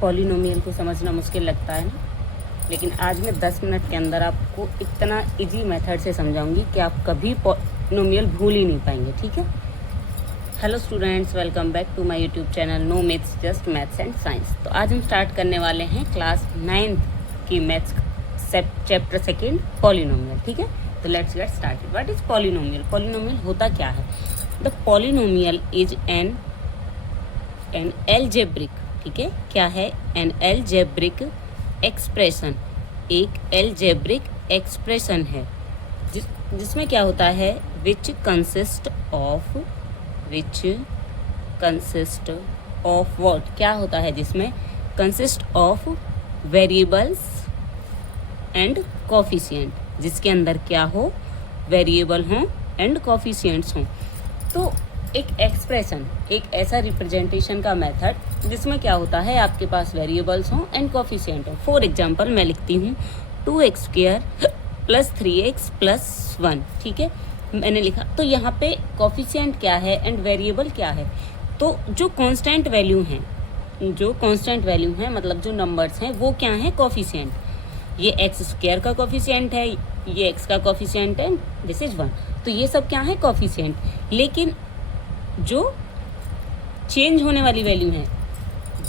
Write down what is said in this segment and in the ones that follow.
Polynomial को समझना मुश्किल लगता है ना, लेकिन आज मैं 10 मिनट के अंदर आपको इतना इजी मेथड से समझाऊंगी कि आप कभी पॉलिनोमियल भूल ही नहीं पाएंगे। ठीक है। Hello students, welcome back to my YouTube channel no maths just maths and science. तो आज हम स्टार्ट करने वाले हैं क्लास 9th की मैथ्स चैप्टर सेकेंड पॉलिनोमियल। ठीक है, तो let's get started. What is polynomial? Polynomial होता क्या है? The polynomial is an algebraic, ठीक है, क्या है? एन एल्जेब्रिक एक्सप्रेशन, एक एल्जेब्रिक एक्सप्रेशन है जिसमें क्या होता है? Which consist of what? क्या होता है जिसमें consist of variables and coefficient, जिसके अंदर क्या हो? वेरिएबल हों एंड कोफिशिएंट्स हों। तो एक एक्सप्रेशन, एक ऐसा रिप्रेजेंटेशन का मेथड जिसमें क्या होता है, आपके पास वेरिएबल्स हों एंड कोफिशिएंट हों। फॉर एग्जांपल मैं लिखती हूँ 2x² + 3x + 1, ठीक है, मैंने लिखा। तो यहाँ पे कोफिशिएंट क्या है एंड वेरिएबल क्या है? तो जो कांस्टेंट वैल्यू हैं, मतलब जो नंबर्स हैं वो क्या हैं? कोफिशिएंट। ये x² का कोफिशिएंट है, ये x का कोफिशिएंट है, दिस इज 1। तो ये सब क्या है? कोफिशिएंट। लेकिन जो चेंज होने वाली वैल्यू हैं,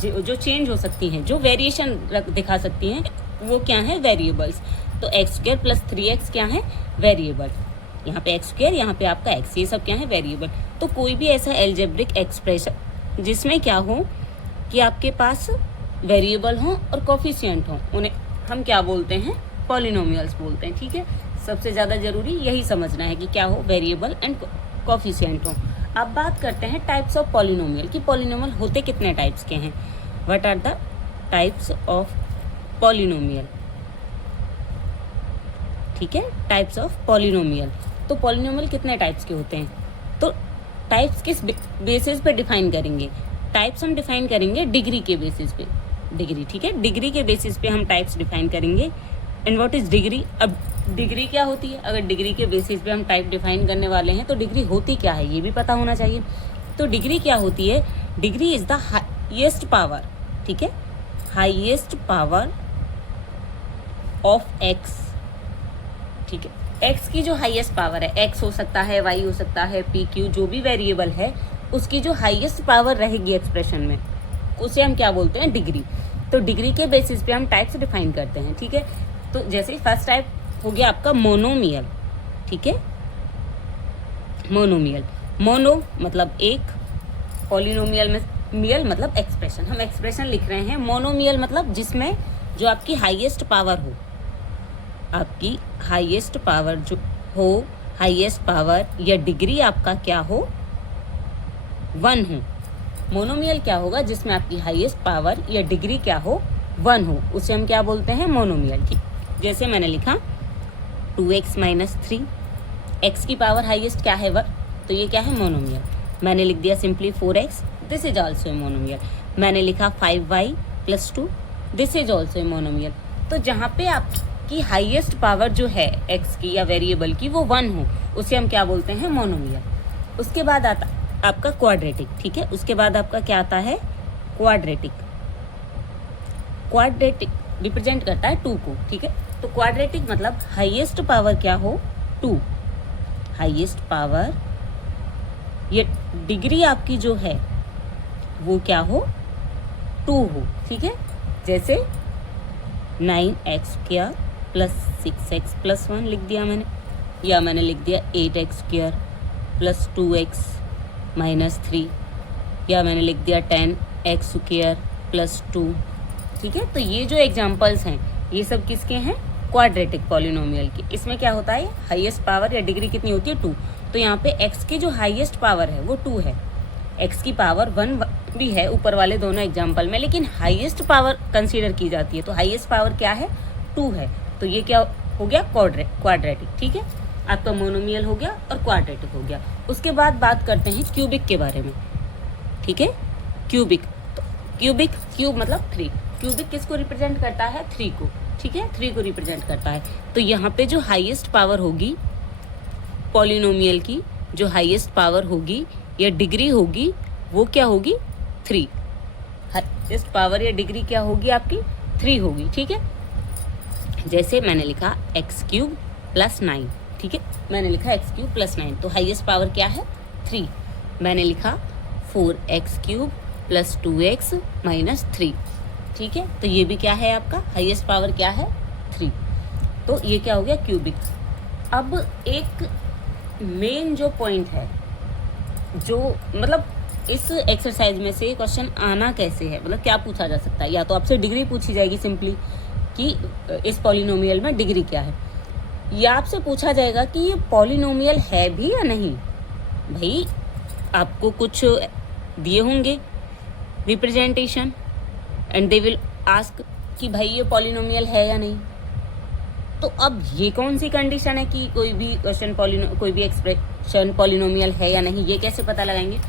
जो चेंज हो सकती हैं, जो वेरिएशन दिखा सकती हैं, वो क्या है? वेरिएबल्स। तो x² + 3x क्या है? वेरिएबल। यहाँ पे x², यहाँ पे आपका x, ये सब क्या है? वेरिएबल। तो कोई भी ऐसा एल्जेब्रिक एक्सप्रेशन जिसमें क्या हो कि आपके पास वेरिएबल हों और कोफिशिएंट हों, उन्हें हम क्या बोलते हैं? पॉलिनोमियल्स बोलते हैं। ठीक है, सबसे ज़्यादा ज़रूरी यही समझना है कि क्या हो? वेरिएबल एंड कोफिशिएंट हों। अब बात करते हैं टाइप्स ऑफ पॉलिनोमियल कि पॉलिनोमियल होते कितने टाइप्स के हैं। What are the types of polynomial? ठीक है, टाइप्स ऑफ पॉलिनोमियल। तो पॉलिनोमियल कितने टाइप्स के होते हैं? तो टाइप्स किस बेसिस पे डिफाइन करेंगे? टाइप्स हम डिफाइन करेंगे डिग्री के बेसिस पे। डिग्री, ठीक है, डिग्री के बेसिस पे हम टाइप्स डिफाइन करेंगे। And what is degree? अब डिग्री क्या होती है? अगर डिग्री के बेसिस पे हम टाइप डिफाइन करने वाले हैं तो डिग्री होती क्या है ये भी पता होना चाहिए। तो डिग्री क्या होती है? Degree is the highest power, ठीक है, हाईएस्ट पावर ऑफ एक्स। ठीक है, एक्स की जो हाईएस्ट पावर है, एक्स हो सकता है, वाई हो सकता है, पी क्यू, जो भी वेरिएबल है, उसकी जो हाईएस्ट पावर रहेगी एक्सप्रेशन में, उसे हम क्या बोलते हैं? डिग्री। तो डिग्री के बेसिस पे हम टाइप्स डिफाइन करते हैं। ठीक है, तो जैसे फर्स्ट टाइप हो गया आपका मोनोमियल। ठीक है, मोनोमियल, मोनो मतलब एक, पॉलिनोमियल में मियल मतलब एक्सप्रेशन, हम एक्सप्रेशन लिख रहे हैं। मोनोमियल मतलब जिसमें जो आपकी हाईएस्ट पावर हो, आपकी हाईएस्ट पावर जो हो, हाईएस्ट पावर या डिग्री आपका क्या हो? 1 हो। मोनोमियल क्या होगा? जिसमें आपकी हाईएस्ट पावर या डिग्री क्या हो? 1 हो, उसे हम क्या बोलते हैं? मोनोमियल। ठीक, जैसे मैंने लिखा 2x - 3, x की पावर हाईएस्ट क्या है? 1, तो ये क्या है? मोनोमियल। मैंने लिख दिया simply 4x, this is also a monomial. मैंने लिखा 5y + 2, this is also a monomial. तो जहाँ पे आपकी हाईएस्ट पावर जो है x की या वेरिएबल की वो 1 हो, उसे हम क्या बोलते हैं? मोनोमियल। उसके बाद आता आपका क्वाड्रेटिक। ठीक है, उसके बाद आपका क्या आता है? क्वाड्रेटिक। क्वाड्रेटिक रिप्रेजेंट करता है 2 को। ठीक है, तो क्वाड्रेटिक मतलब हाईएस्ट पावर क्या हो? 2, हाईएस्ट पावर, ये डिग्री आपकी जो है वो क्या हो? 2 हो। ठीक है, जैसे 9x² + 6x + 1 लिख दिया मैंने, या मैंने लिख दिया 8x² + 2x - 3, या मैंने लिख दिया 10x² + 2। ठीक है, तो ये जो एग्जांपल्स हैं ये सब किसके हैं? क्वाड्रेटिक पॉलिनोमियल की। इसमें क्या होता है? हाईएस्ट पावर या डिग्री कितनी होती है? 2। तो यहाँ पे x की जो हाईएस्ट पावर है वो 2 है, x की पावर 1 भी है ऊपर वाले दोनों एग्जाम्पल में, लेकिन हाईएस्ट पावर कंसीडर की जाती है। तो हाईएस्ट पावर क्या है? 2 है। तो ये क्या हो गया? क्वाड्रेटिक। ठीक है, आपका मोनोमियल हो गया और क्वाड्रेटिक हो गया। उसके बाद बात करते हैं क्यूबिक के बारे में। ठीक है, क्यूबिक, तो क्यूब मतलब 3। क्यूबिक किसको रिप्रेजेंट करता है? 3 को। ठीक है, 3 को रिप्रेजेंट करता है। तो यहाँ पे जो हाईएस्ट पावर होगी पॉलिनोमियल की, जो हाईएस्ट पावर होगी या डिग्री होगी, वो क्या होगी? 3। हाईएस्ट पावर या डिग्री क्या होगी आपकी 3 होगी, ठीक है। जैसे मैंने लिखा x³ + 9, ठीक है, मैंने लिखा x³ + 9, तो हाईएस्ट पावर क्या है 3। मैंने लिखा 4x³ + 2x - 3, ठीक है, तो ये भी क्या है आपका हाईएस्ट पावर क्या है 3। तो ये क्या हो गया क्यूबिक। अब एक मेन जो पॉइंट है, जो मतलब इस एक्सरसाइज में से क्वेश्चन आना कैसे है, मतलब क्या पूछा जा सकता है, या तो आपसे डिग्री पूछी जाएगी सिंपली कि इस पॉलिनोमियल में डिग्री क्या है, या आपसे पूछा जाएगा कि ये पॉलिनोमियल है भी या नहीं। भाई आपको कुछ दिए होंगे representation and they will ask कि भाई ये पॉलिनोमियल है या नहीं। तो अब ये कौन सी कंडीशन है कि कोई भी क्वेश्चन कोई भी एक्सप्रेशन पॉलिनोमियल है या नहीं, ये कैसे पता लगाएंगे।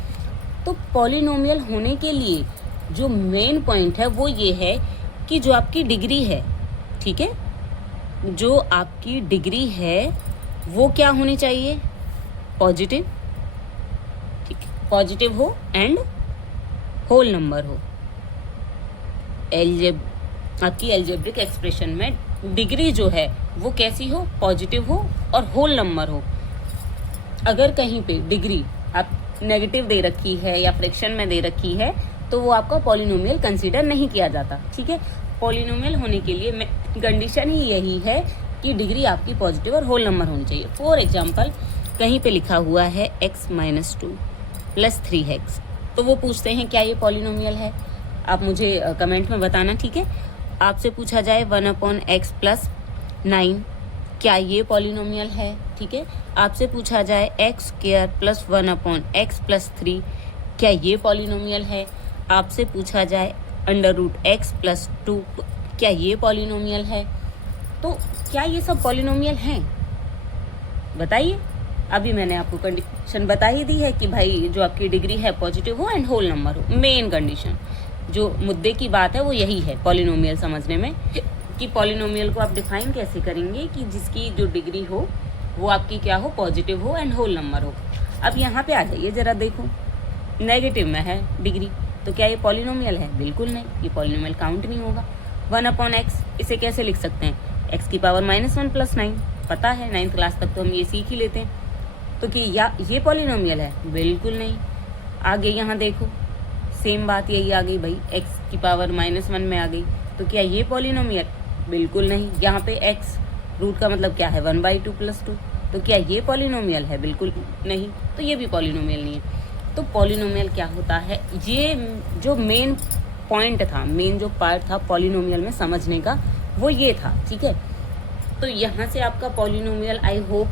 तो पॉलिनोमियल होने के लिए जो मेन पॉइंट है वो ये है कि जो आपकी डिग्री है, ठीक है, जो आपकी डिग्री है वो क्या होनी चाहिए पॉजिटिव, ठीक है, पॉजिटिव हो एंड होल नंबर हो। आपकी एल्जेब्रिक एक्सप्रेशन में डिग्री जो है वो कैसी हो, पॉजिटिव हो और होल नंबर हो। अगर कहीं पे डिग्री आप नेगेटिव दे रखी है या फ्रैक्शन में दे रखी है तो वो आपका पॉलिनोमियल कंसीडर नहीं किया जाता, ठीक है। पॉलिनोमियल होने के लिए कंडीशन ही यही है कि डिग्री आपकी पॉजिटिव और होल नंबर होनी चाहिए। फॉर एग्जांपल कहीं पे लिखा हुआ है x - 2 + 3x, तो वो पूछते हैं क्या ये पॉलिनोमियल है। आप मुझे कमेंट में बताना, ठीक है। आपसे पूछा जाए 1/x + 9 क्या ये पॉलिनोमियल है, ठीक है। आपसे पूछा जाए x² + 1/x + 3 क्या ये पॉलिनोमियल है। आपसे पूछा जाए √x + 2 क्या ये पॉलिनोमियल है। तो क्या ये सब पॉलिनोमियल हैं, बताइए। अभी मैंने आपको कंडीशन बता ही दी है कि भाई जो आपकी डिग्री है पॉजिटिव हो एंड होल नंबर हो। मेन कंडीशन जो मुद्दे की बात है वो यही है पॉलिनोमियल समझने में, कि पॉलिनोमियल को आप डिफाइन कैसे करेंगे कि जिसकी जो डिग्री हो वो आपकी क्या हो, पॉजिटिव हो एंड होल नंबर हो। अब यहाँ पे आ जाइए ज़रा, देखो नेगेटिव में है डिग्री, तो क्या ये पॉलिनोमियल है, बिल्कुल नहीं, ये पॉलिनोमियल काउंट नहीं होगा। 1/x इसे कैसे लिख सकते हैं, x⁻⁻1 + 9, पता है 9th क्लास तक तो हम ये सीख ही लेते हैं। तो कि या ये पॉलिनोमियल है, बिल्कुल नहीं। आगे यहाँ देखो सेम बात यही आ गई भाई, x⁻−1 में आ गई, तो क्या ये पॉलिनोमियल, बिल्कुल नहीं। यहाँ पे x रूट का मतलब क्या है 1/2 + 2, तो क्या ये पॉलिनोमियल है, बिल्कुल नहीं, तो ये भी पॉलिनोमियल नहीं है। तो पॉलिनोमियल क्या होता है, ये जो मेन पॉइंट था, मेन जो पार्ट था पॉलिनोमियल में समझने का वो ये था, ठीक है। तो यहाँ से आपका पॉलिनोमियल आई होप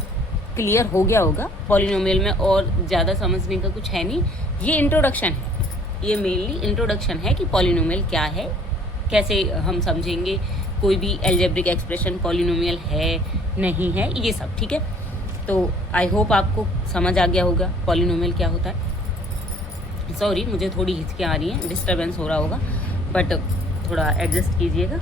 क्लियर हो गया होगा। पॉलिनोमियल में और ज़्यादा समझने का कुछ है नहीं, ये इंट्रोडक्शन है, ये मेनली इंट्रोडक्शन है कि पॉलिनोमियल क्या है, कैसे हम समझेंगे कोई भी एल्जेब्रिक एक्सप्रेशन पॉलिनोमियल है नहीं है, ये सब, ठीक है। तो आई होप आपको समझ आ गया होगा पॉलिनोमियल क्या होता है। सॉरी मुझे थोड़ी हिचकियाँ आ रही हैं, डिस्टर्बेंस हो रहा होगा, बट थोड़ा एडजस्ट कीजिएगा,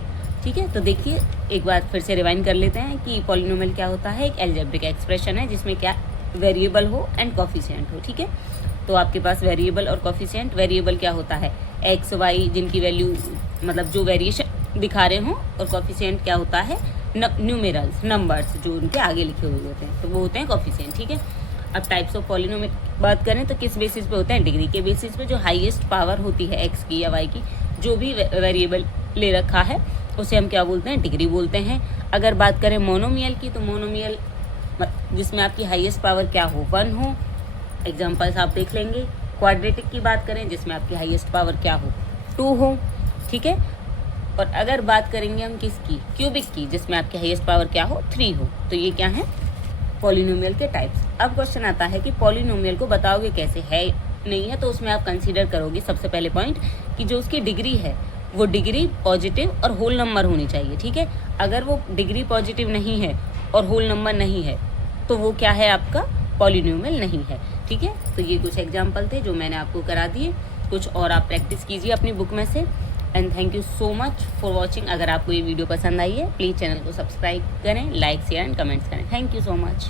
ठीक है। तो देखिए एक बार फिर से रिवाइंड कर लेते हैं कि पॉलिनोमियल क्या होता है। एक एल्जेब्रिक एक्सप्रेशन है जिसमें क्या वेरिएबल हो एंड कोफिशिएंट हो, ठीक है। तो आपके पास वेरिएबल और कोफिशिएंट, वेरिएबल क्या होता है x y जिनकी वैल्यू मतलब जो वेरिएशन दिखा रहे हों, और कोफिशिएंट क्या होता है न्यूमेरल्स, नंबर्स जो उनके आगे लिखे हुए होते हैं, तो वो होते हैं कोफिशिएंट, ठीक है। अब टाइप्स ऑफ पॉलिनोमियल बात करें तो किस बेसिस पे होते हैं, डिग्री के बेसिस पे। जो हाईएस्ट पावर होती है x की या y की, जो भी वेरिएबल ले रखा है उसे हम क्या बोलते हैं, डिग्री बोलते हैं। अगर बात करें मोनोमियल की, तो मोनोमियल जिसमें आपकी हाईएस्ट पावर क्या हो 1 हो, एग्जाम्पल्स आप देख लेंगे। क्वाड्रेटिक की बात करें जिसमें आपकी हाईएस्ट पावर क्या हो 2 हो, ठीक है। और अगर बात करेंगे हम किसकी, क्यूबिक की, जिसमें आपकी हाईएस्ट पावर क्या हो 3 हो, तो ये क्या है पॉलिनोमियल के टाइप्स। अब क्वेश्चन आता है कि पॉलिनोमियल को बताओगे कैसे, है नहीं है, तो उसमें आप कंसीडर करोगे सबसे पहले पॉइंट कि जो उसकी डिग्री है वो डिग्री पॉजिटिव और होल नंबर होनी चाहिए, ठीक है। अगर वो डिग्री पॉजिटिव नहीं है और होल नंबर नहीं है तो वो क्या है, आपका पॉलिनोमियल नहीं है, ठीक है। तो ये कुछ एग्जाम्पल थे जो मैंने आपको करा दिए, कुछ और आप प्रैक्टिस कीजिए अपनी बुक में से। And thank you so much for watching. अगर आपको ये वीडियो पसंद आई है प्लीज़ चैनल को सब्सक्राइब करें, लाइक शेयर एंड कमेंट्स करें। Thank you so much.